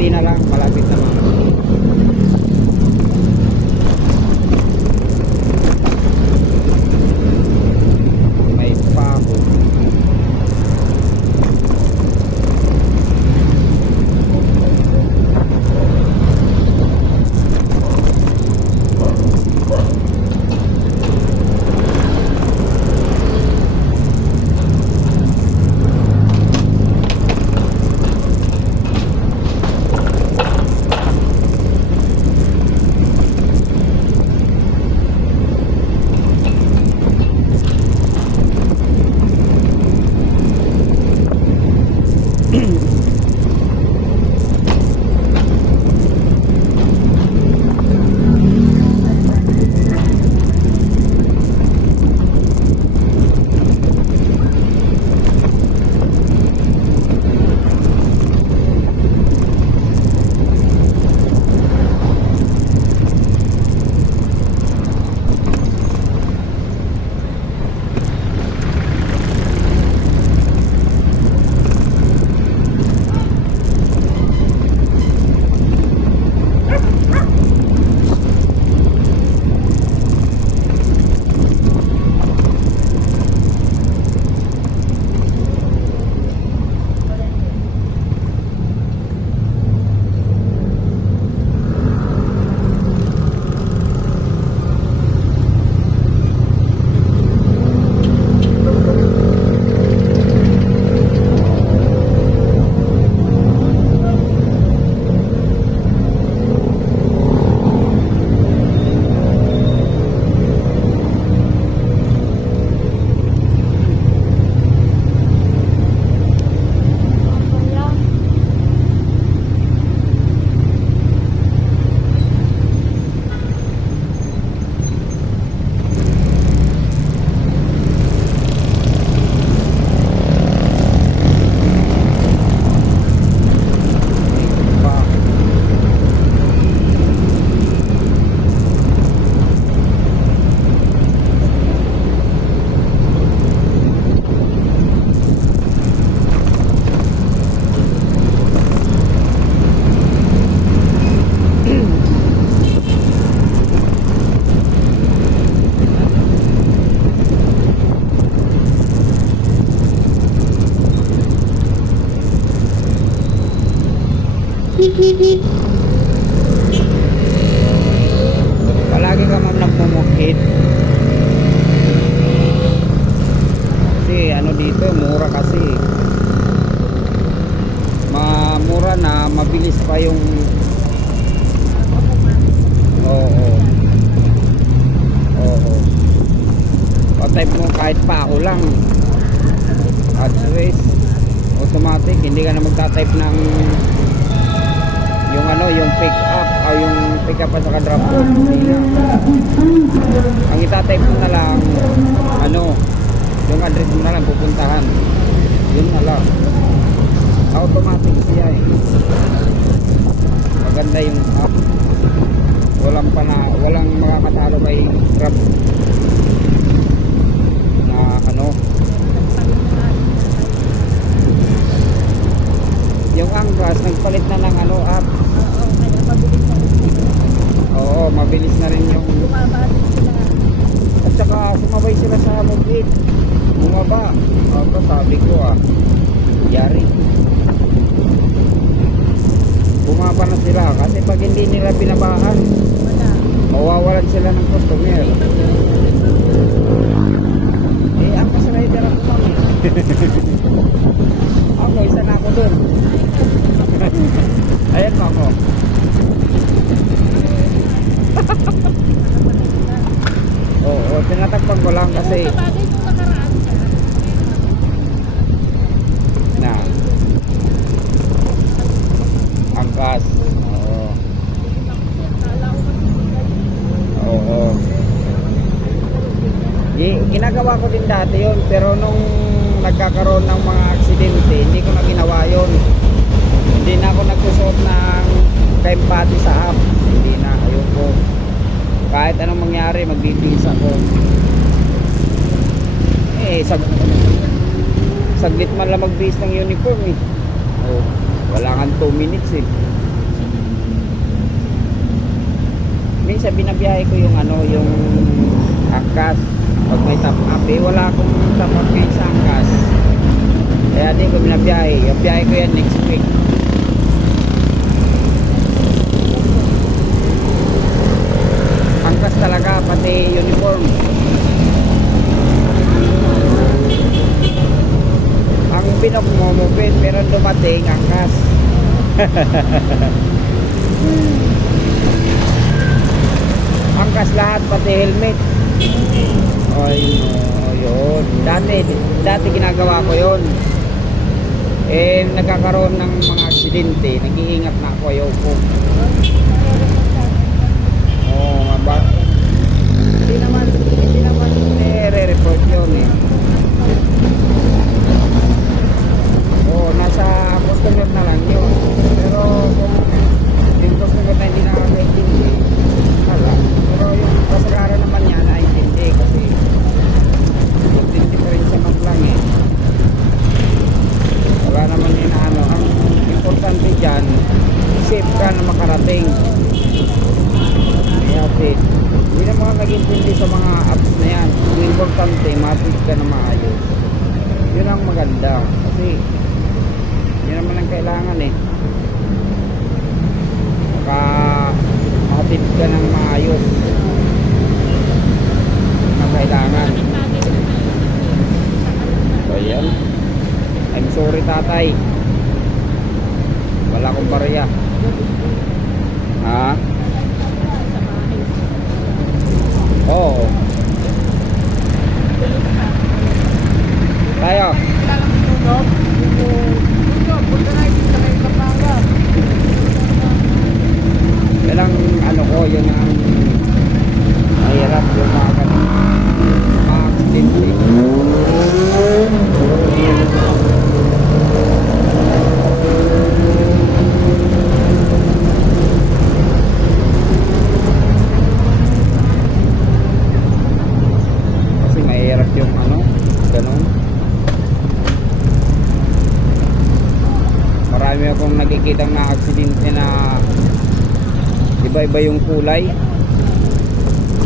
konti na lang, malapit na lang. May pako. Palagi ka ma'am nagmumukit. Kasi ano dito, mura kasi. Mura na, mabilis pa yung oo. Oo. O-type mo kahit pa ako lang. Address automatic, hindi ka na magta-type ng yung ano, yung pick up o yung pick up at saka drop off. Ang ita-type mo na lang ano, yung address mo na lang pupuntahan. Yun na lang. Automatic siya eh. Maganda yung app. Walang makakatalo kay Grab na ano. Yung Angkas nagpalit na ng ano app. Oo, mabilis na rin yung at saka sumabay sila sa Mobit. Bumaba. Ito sabi ko yari. Bumaba na sila kasi pag hindi nila binabaan mawawalan sila ng customer. Angkas rider ako kami. Ako, isa na ako dun. Ayan mo ako. Oo, tinatakpan ko lang kasi na Angkas. Oo. Oo. Ginagawa ko din dati yun, pero nung nagkakaroon ng mga aksidente, hindi ko na ginawa yun. Hindi na ako nagsusuot ng time pati sa app. Hindi na, ayoko. Kahit anong mangyari, magbibihis ako. Saglit man lang magbihis ng uniform eh. Oh, wala kang 2 minutes eh. minsan binabiyahe ko yung ano, yung angkas. Pag may top up, eh, wala akong top up ngayon sa angkas. Kaya di ko binabiyahe. Yung biyahe ko yan next week. Angkas talaga, pati uniform. Ang binok mo, mobile, pero dumating angkas. Angkas lahat, pati helmet. Ay, no, yun. Dati ginagawa ko yun. Eh, nagkakaroon ng mga aksidente, nag-iingat na ako, ayoko. Oo, nga ba? Hindi naman re-report yun eh. Oo, nasa customer na lang yun. Pero kung yung customer na hindi nakakaintindi, wala. Pero yung kasagaran naman niya naintindi kasi intindi pa rin siya man lang eh. Wala naman yun ano. Ang importante dyan, safe ka na makarating. Kasi hindi na mga nag-intindi sa mga apps na yan. Ang importante, matik ka na maayos. Yun ang maganda. Kasi yun naman ang kailangan eh. Makatid ka ng maayos na kailangan. So yan. I'm sorry tatay. Wala akong barya. Ha? Oo. Tayo. Yan ang ano ko, yun ang mahirap yung mga ganun. Mga accident. Kasi mahirap yung ano, ganun. Marami akong nakikitang na aksidente na iba-iba yung kulay.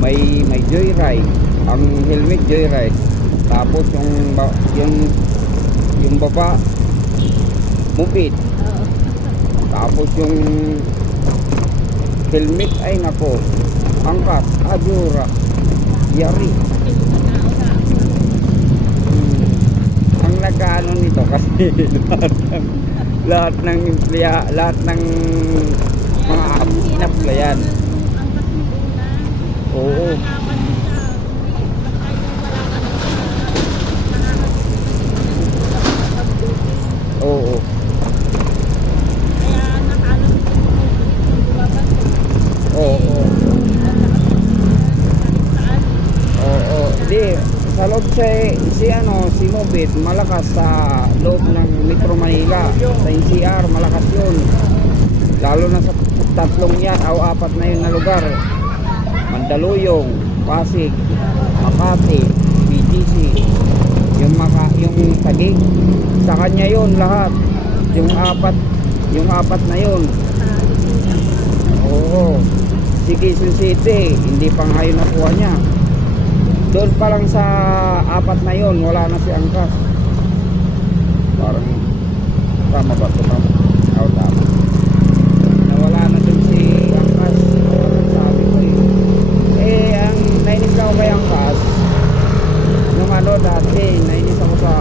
May joyride, ang helmet joyride. Tapos yung baba mupit. Tapos yung helmet ay nako, angkas, adura, yari. Ang nagkaano nito kasi lahat ng mga inaplayan. Oo. Oo. Oo. Oo. Di sa loob si Mobit malakas sa loob ng Metro Manila. Sa NCR malakas yun. Lalo na sa tatlong yan o apat na yun na lugar. Mandaluyong, Pasig, Makati, BGC, yung Taguig. Sa kanya yun lahat. Yung apat na yun. Oo. Si Quezon City, hindi pa ngayon nakuha niya. Doon pa lang sa apat na yun, wala na si Angkas. Parang tama ba ito? Tama. Nawala na dun si Angkas. Sabi ko ang nainis ako kay Angkas nung dati nainis ako sa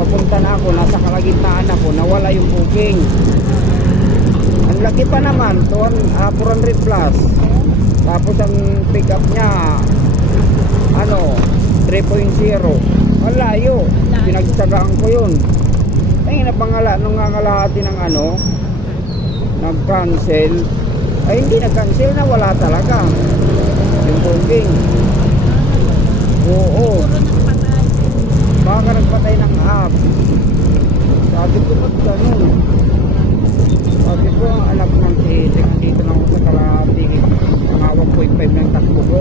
papunta na ako, nasa kalagitnaan ako, nawala yung booking. Ang laki pa naman 400 plus. Tapos ang pick up niya 3.0. Ang layo. Pinagsagaan ko yun. Ay napangala nung ngakalahati ng nag-cancel. Ay hindi nag-cancel, na wala talaga yung booking. Oo. Baka nagpatay ng app. Sabi ko ba't ganun? Sabi ko ang anak ng tete, dito lang ako sa kalahati mga 1.5 ng takbo ko.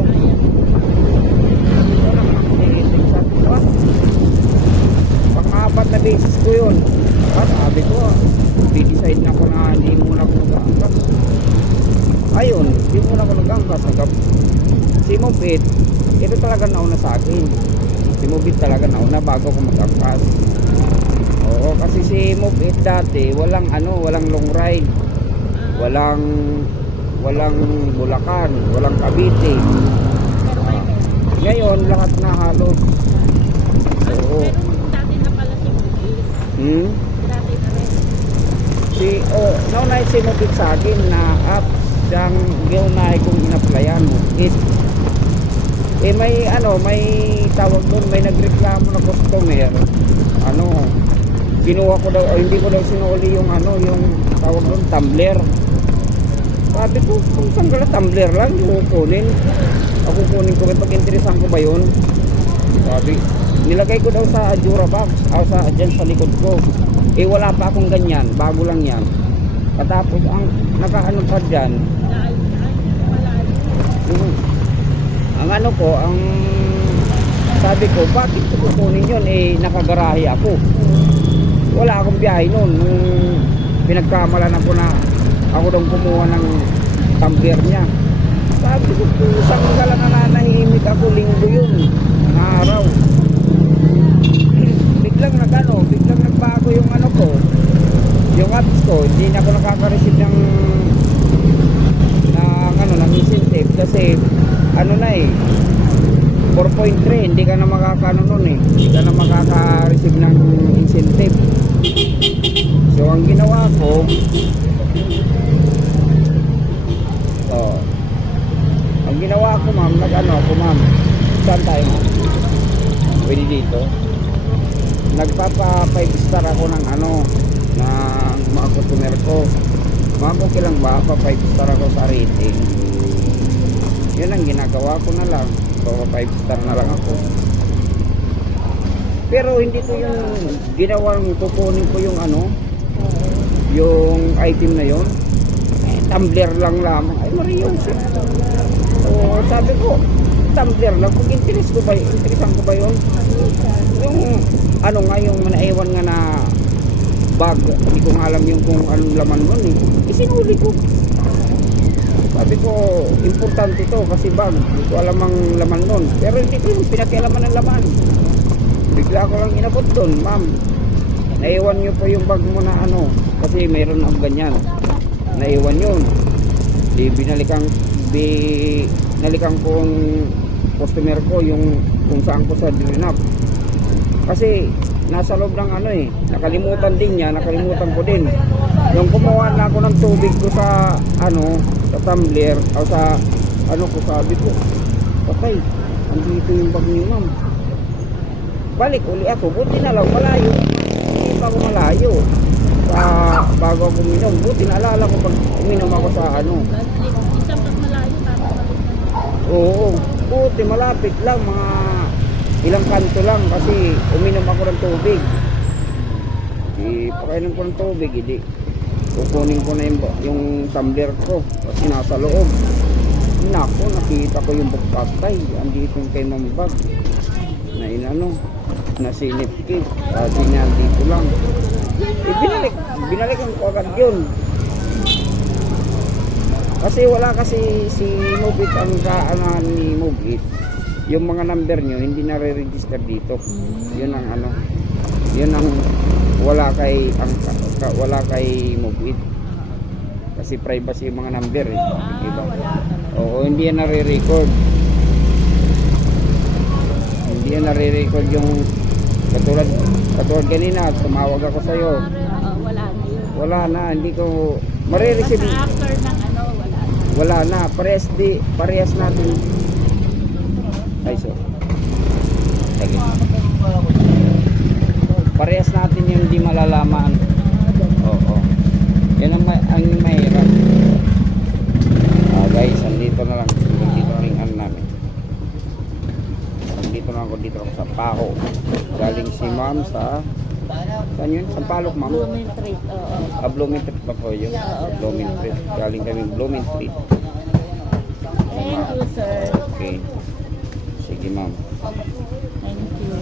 Sabi ko pang-apat na basis ko yun. Sabi ko di-decide na ko na hindi muna ko nag-angkas. Ayun, hindi muna ko nag-angkas. Move It, ito talaga nauna sa akin. Si Move It talaga nauna bago ko mag-angkas. Oo, kasi si Move It dati, walang long ride. Walang Bulacan, walang Cavite. Pero Ngayon, lahat na halos. Oo. pero dati na pala si Bukit. Dati na rin. Naunay si Move It sa akin na app siyang giunay kong in-applyan Move It. May tawag doon, may nagreklamo na customer. Kinuha ko daw, hindi ko daw sinuli yung yung tawag doon, tumbler. Sabi ko, kung tanggal na tumbler lang, yung kukunin. Ako kunin ko, may pag-interesan ko ba yun? Sabi, nilagay ko daw sa Jura box, dyan sa likod ko. Wala pa akong ganyan, bago lang yan. Katapos, ang nakaano pa dyan, ang sabi ko, bakit ko kukunin yun? Nakagarahe ako. Wala akong biyahe noon. Nung pinagkamalan ako na ako daw kumuha ng tumbler niya. Sabi ko, isang gala na nanahimik ako, linggo yun, na araw. Biglang nagbago yung ko, yung apps ko. Hindi na ako nakaka-receive ng incentive kasi 4.3, hindi ka na hindi ka na makaka-receive ng incentive. So ang ginawa ko, ma'am, ma'am, saan tayo, ma'am? Pwede dito. Nagpapa 5 star ako ng mga customer ko. Mga okay lang ba, pa 5 star ako sa rating. Yun ang ginagawa ko na lang. So 5 star na lang ako. Pero hindi ko yung ginawang kukunin ko yung yung item na yun. Tumbler lang lamang. Ay, Marion siya. So sabi ko, tumbler lang. Kung interesan ko ba yun? Yung yung manaiwan nga na bag, hindi ko alam yung kung anong laman nun isinuli ko. Sabi ko, importante to kasi bag, hindi ko alam ang laman nun, pero hindi ko yung pinakialaman ng laman. Bigla ko lang inabot doon, ma'am, naiwan nyo po yung bag mo na kasi mayroon ang ganyan, naiwan yun. Binalikan kong customer ko yung kung saan ko sa dirinap. Kasi nasa loob ng nakalimutan ko din. Yung kumuha na ako ng tubig ko sa sa tumbler o sa ko, sabi ko, patay, andito yung bag niyo, ma'am. Balik uli ako, buti na lang malayo. Hindi pa ako malayo. Bago ako uminom, buti naalala ko pag uminom ako sa Isang pag malayo, Oo, buti malapit lang, mga ilang kanto lang kasi uminom ako ng tubig. Ipakainom ko ng tubig, hindi kukunin ko na yung tumbler ko kasi nasa loob. Nako, nakita ko yung bukatay andito kay Mambag na nasilip ki. Sabi niya dito lang. Binalikan ko agad yun. Kasi wala si Move It ang ni Move It. Yung mga number nyo hindi na-register dito. Yun ang yun ang wala kay Move It. Kasi privacy yung mga number diba? Oo, hindi yan nare-record. Hindi yan nare-record yung katulad kanina tumawag ako sa iyo. Wala na yun. Wala na, hindi ko marireceive. After ng wala na, parehas natin. Ay, so. Sige. Parehas natin yung hindi malalaman. Oo. Yan ang mahirap. Guys, andito na lang. Dito na lang namin. Dito na ako sa Paho. Galing si ma'am sa saan yun? Sampalok, ma'am? Blooming Street. Blooming Street pa po yun. Blooming Street. Galing kami Blooming Street. Thank you, sir. Okay. Sige, ma'am. Thank you.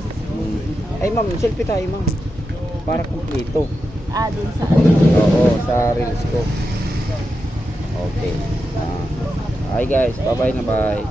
Ay, ma'am, selfie tayo, ma'am. Para kumpleto. Din sa Oo, sa reels ko. Okay. Hi guys, bye-bye na bye.